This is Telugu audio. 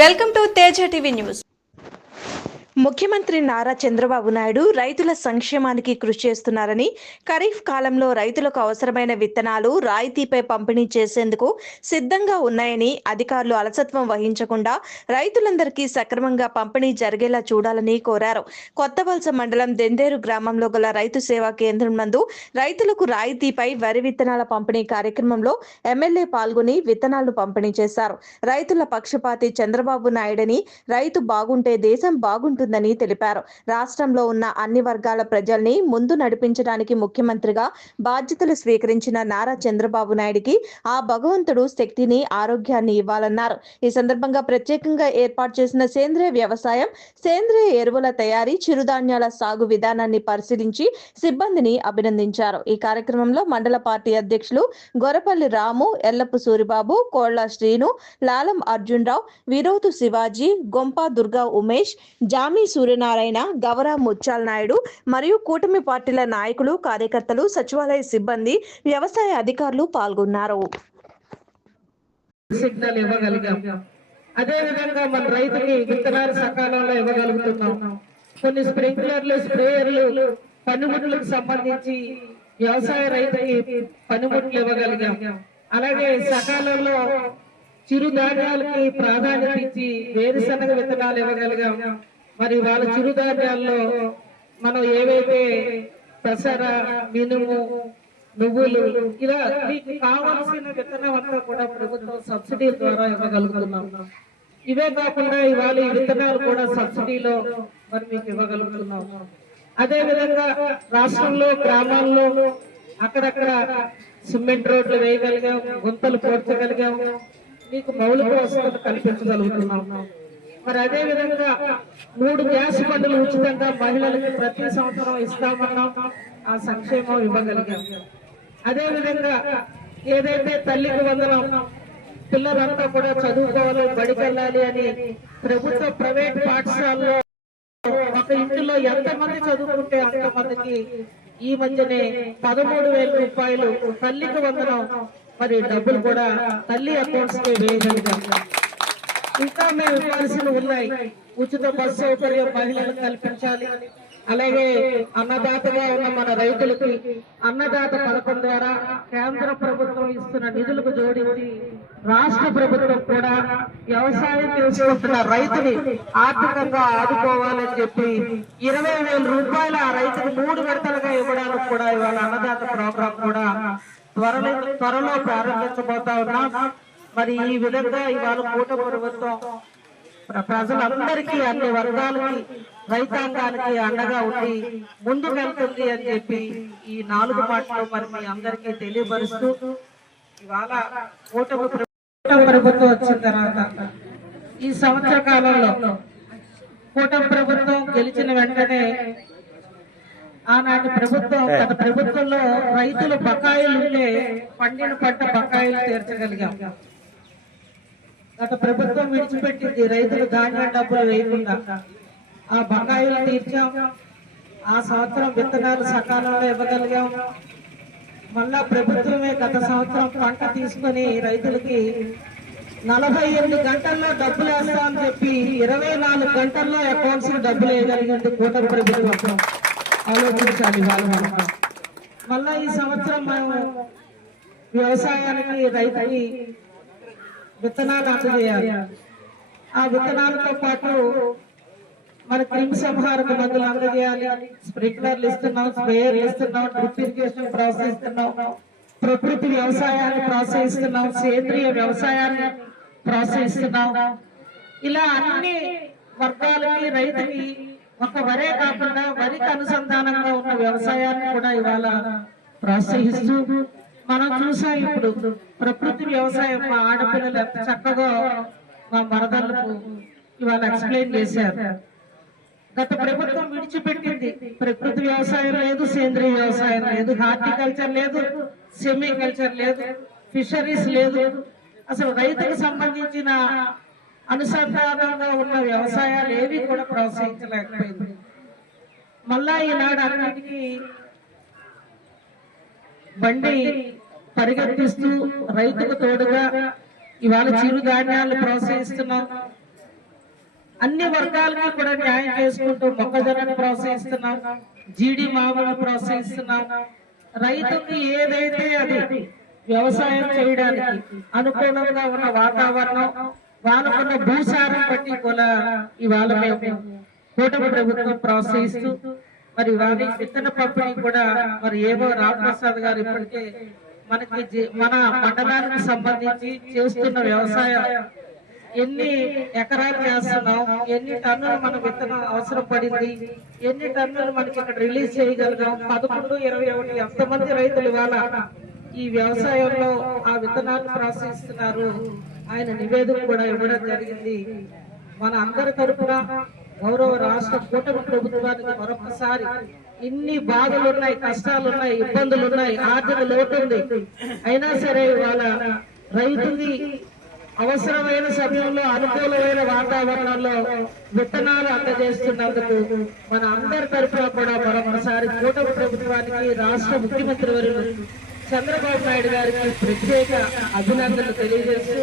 Welcome to Teja TV news. ముఖ్యమంత్రి నారా చంద్రబాబు నాయుడు రైతుల సంక్షేమానికి కృషి చేస్తున్నారని, ఖరీఫ్ కాలంలో రైతులకు అవసరమైన విత్తనాలు రాయితీపై పంపిణీ చేసేందుకు సిద్ధంగా ఉన్నాయని, అధికారులు అలసత్వం వహించకుండా రైతులందరికీ సక్రమంగా పంపిణీ జరిగేలా చూడాలని కోరారు. కొత్తవలస మండలం దెందేరు గ్రామంలో గల రైతు సేవా కేంద్రం నందు రైతులకు రాయితీపై వరి విత్తనాల పంపిణీ కార్యక్రమంలో ఎమ్మెల్యే పాల్గొని విత్తనాలను పంపిణీ చేశారు. రైతుల పక్షపాతి చంద్రబాబు నాయుడని, రైతు బాగుంటే దేశం బాగుంటుందని తెలిపారు. రాష్ట్రంలో ఉన్న అన్ని వర్గాల ప్రజల్ని ముందు నడిపించడానికి ముఖ్యమంత్రిగా బాధ్యతలు స్వీకరించిన నారా చంద్రబాబు నాయుడికి ఆ భగవంతుడు శక్తిని, ఆరోగ్యాన్ని ఇవ్వాలన్నారు. ఈ సందర్భంగా ప్రత్యేకంగా ఏర్పాటు చేసిన సేంద్రియ వ్యవసాయం, సేంద్రియ ఎరువుల తయారీ, చిరుధాన్యాల సాగు విధానాన్ని పరిశీలించి సిబ్బందిని అభినందించారు. ఈ కార్యక్రమంలో మండల పార్టీ అధ్యక్షులు గొరపల్లి రాము, ఎల్లపు సూరిబాబు, కోళ్ల శ్రీను, లాలం అర్జున్ రావు, విరోతు శివాజీ, గొంపా దుర్గా ఉమేష్, జామి సూర్యనారాయణ, గవరా ముత్యాల నాయుడు మరియు కూటమి పార్టీల నాయకులు, కార్యకర్తలు, సచివాలయ సిబ్బంది, వ్యవసాయ అధికారులు పాల్గొన్నారు. సిగ్నల్ ఇవ్వగలిగాం. అదే విధంగా మన రైతుకి విత్తనాలు సకాలంలో ఇవ్వగలుగుతున్నాం. కొన్ని స్ప్రింక్లర్లు, స్ప్రేయర్లు, పనిముట్లకు సంబంధించి వ్యవసాయ రైతుకి పనిముట్లు ఇవ్వగలిగాం. అలాగే సకాలంలో చిరుధాన్యాలకి ప్రాధాన్యత ఇచ్చి వేరుశనగ విత్తనాలు ఇవ్వగలిగాం. మరి వాళ్ళ చిరుధాన్యాల్లో మనం ఏవైతే పెసర, మినుము, నువ్వులు, ఇలా మీకు కావాల్సిన విత్తనం అంతా కూడా ప్రభుత్వం సబ్సిడీ ద్వారా ఇవ్వగలుగుతున్నాం. ఇవే కాకుండా ఇవాళ ఈ విత్తనాలు కూడా సబ్సిడీలో మరి మీకు ఇవ్వగలుగుతున్నాం. అదే విధంగా రాష్ట్రంలో గ్రామాల్లో అక్కడక్కడ సిమెంట్ రోడ్లు వేయగలిగాం, గుంతలు పోర్చగలిగాం, మీకు మౌలిక వసతులు కల్పించగలుగుతున్నాం. మరి అదే విధంగా 3 గ్యాస్ బండ్లు ఉచితంగా మహిళలకు ప్రతి సంవత్సరం ఇస్తామన్నాం. ఆ సంక్షేమం ఇవ్వగలిగాం. అదే విధంగా ఏదైతే తల్లికి వందనం, పిల్లలంతా కూడా చదువుకోవాలి, బడికెళ్ళాలి అని ప్రభుత్వ ప్రైవేట్ పాఠశాలలో ఒక ఇంటిలో ఎంతమంది చదువుకుంటే అంతమందికి ఈ మధ్యనే 13,000 రూపాయలు తల్లికి వందనం మరి డబ్బులు కూడా తల్లి అకౌంట్స్ కి వేయగలిగాం. ఇంకా మేము ఇవ్వాల్సినవి ఉన్నాయి. ఉచిత బస్సు సౌకర్యం మహిళలకు కల్పించాలి. అలాగే అన్నదాతగా ఉన్న మన రైతులకి అన్నదాత పథకం ద్వారా కేంద్ర ప్రభుత్వం ఇస్తున్న నిధులకు జోడించి రాష్ట్ర ప్రభుత్వం కూడా వ్యవసాయం చేసుకుంటున్న రైతుని ఆర్థికంగా ఆదుకోవాలని చెప్పి 20,000 రూపాయలు ఆ రైతుకు 3 విడతలుగా ఇవ్వడానికి కూడా ఇవాళ అన్నదాత ప్రోగ్రాం కూడా త్వరలో ప్రారంభించబోతా ఉన్నాం. మరి ఈ విధంగా ఇవాళ కూటమి ప్రభుత్వం ప్రజలందరికీ, అన్ని వర్గాలకి, రైతాంగానికి అండగా ఉండి ముందుకెళ్తుంది అని చెప్పి ఈ 4 మాటలు మరి మీ అందరికీ తెలియపరుస్తూ ఇవాళ కూటమి ప్రభుత్వం వచ్చిన తర్వాత ఈ సంవత్సర కాలంలో కూటమి ప్రభుత్వం గెలిచిన వెంటనే ఆనాటి ప్రభుత్వం, గత ప్రభుత్వంలో రైతుల బకాయిలు ఉంటే పండిన పంట బకాయిలు తీర్చగలిగాం. గత ప్రభుత్వం విడిచిపెట్టింది రైతులు ధాన్యం డబ్బులు వేయకుండా. ఆ బకాయిలు తీర్చాం. ఆ సంవత్సరం విత్తనాలు సకాలంలో ఇవ్వగలిగాం. మళ్ళా ప్రభుత్వమే గత సంవత్సరం పంట తీసుకొని రైతులకి 48 గంటల్లో డబ్బులు వేస్తామని చెప్పి 24 గంటల్లో అకౌంట్స్ డబ్బులు వేయగలిగింది కూటమి ప్రభుత్వం. ఆలోచించాలి వాళ్ళు. మళ్ళా ఈ సంవత్సరం మేము వ్యవసాయానికి, రైతుకి విత్తనాలు అందజేయాలి. ఆ విత్తనాలతో పాటు మన క్రిమి సంహారక మందులు అందజేయాలి. స్ప్రింక్లర్లు ఇస్తున్నాం, స్ప్రేయర్లు ఇస్తున్నాం, డ్రిప్ ఇరిగేషన్ ప్రోత్సహిస్తున్నాం, ప్రకృతి వ్యవసాయాన్ని ప్రోత్సహిస్తున్నాం, సేంద్రియ వ్యవసాయాన్ని ప్రోత్సహిస్తున్నాం. ఇలా అన్ని వర్గాలకి, రైతుకి ఒక వరే కాకుండా వరికి అనుసంధానంగా ఉన్న వ్యవసాయాన్ని కూడా ఇవాళ ప్రోత్సహిస్తూ మనం చూసాం. ఇప్పుడు ప్రకృతి వ్యవసాయం మా ఆడపిల్లలు ఎంత చక్కగా మా మరదలకు ఇవాళ ఎక్స్ప్లెయిన్ చేశారు. గత ప్రభుత్వం విడిచిపెట్టింది. ప్రకృతి వ్యవసాయం లేదు, సేంద్రియ వ్యవసాయం లేదు, హార్టికల్చర్ లేదు, సెమీ కల్చర్ లేదు, ఫిషరీస్ లేదు. అసలు రైతుకు సంబంధించిన అనుసంధానంగా ఉన్న వ్యవసాయాలు ఏవి కూడా ప్రోత్సహించలేకపోయింది. మళ్ళా ఈనాడు అన్నిటికీ బండి పరిగెత్తిస్తూ రైతుకు తోడుగా ఇవాళ చిరుధాన్యాలు ప్రోత్సహిస్తున్నాం. అన్ని వర్గాలకి కూడా న్యాయం చేసుకుంటూ మొక్కజొన్నను ప్రోత్సహిస్తున్నాం, జీడి మామూలు ప్రోత్సహిస్తున్నాం. రైతుకి ఏదైతే అది వ్యవసాయం చేయడానికి అనుకూలంగా ఉన్న వాతావరణం, వాళ్ళకున్న భూసారం బట్టి కూడా ఇవాళ మేము కూటమి ప్రభుత్వం ప్రోత్సహిస్తూ మరి వారి విత్తన పంపిణీ కూడా మరి ఏవో రామప్రసాద్ గారు ఇప్పటికే మనకి మన మండలానికి సంబంధించి చేస్తున్న వ్యవసాయ ఎన్ని ఎకరాలు చేస్తున్నాం, ఎన్ని టన్నులు మన విత్తనం అవసరం పడింది, ఎన్ని టన్నులు మనకి ఇక్కడ రిలీజ్ చేయగలిగాం, 11, 21 ఎంతమంది రైతులు ఇవాళ ఈ వ్యవసాయంలో ఆ విత్తనాలు ప్రోత్సహిస్తున్నారు, ఆయన నివేదిక కూడా ఇవ్వడం జరిగింది. మన అందరి తరఫున గౌరవ రాష్ట్ర కూటమి ప్రభుత్వానికి మరొకసారి ఇన్ని బాధలు ఉన్నాయి, కష్టాలు ఉన్నాయి, ఇబ్బందులు ఉన్నాయి, ఆర్థిక లోటు ఉంది, అయినా సరే ఇవాళ రైతుకి అవసరమైన సమయంలో అనుకూలమైన వాతావరణంలో విత్తనాలు అందజేస్తున్నందుకు మన అందరి తరఫున కూడా మరొకసారి కూటమి ప్రభుత్వానికి, రాష్ట్ర ముఖ్యమంత్రి వర్యులు చంద్రబాబు నాయుడు గారికి ప్రత్యేక అభినందనలు తెలియజేస్తూ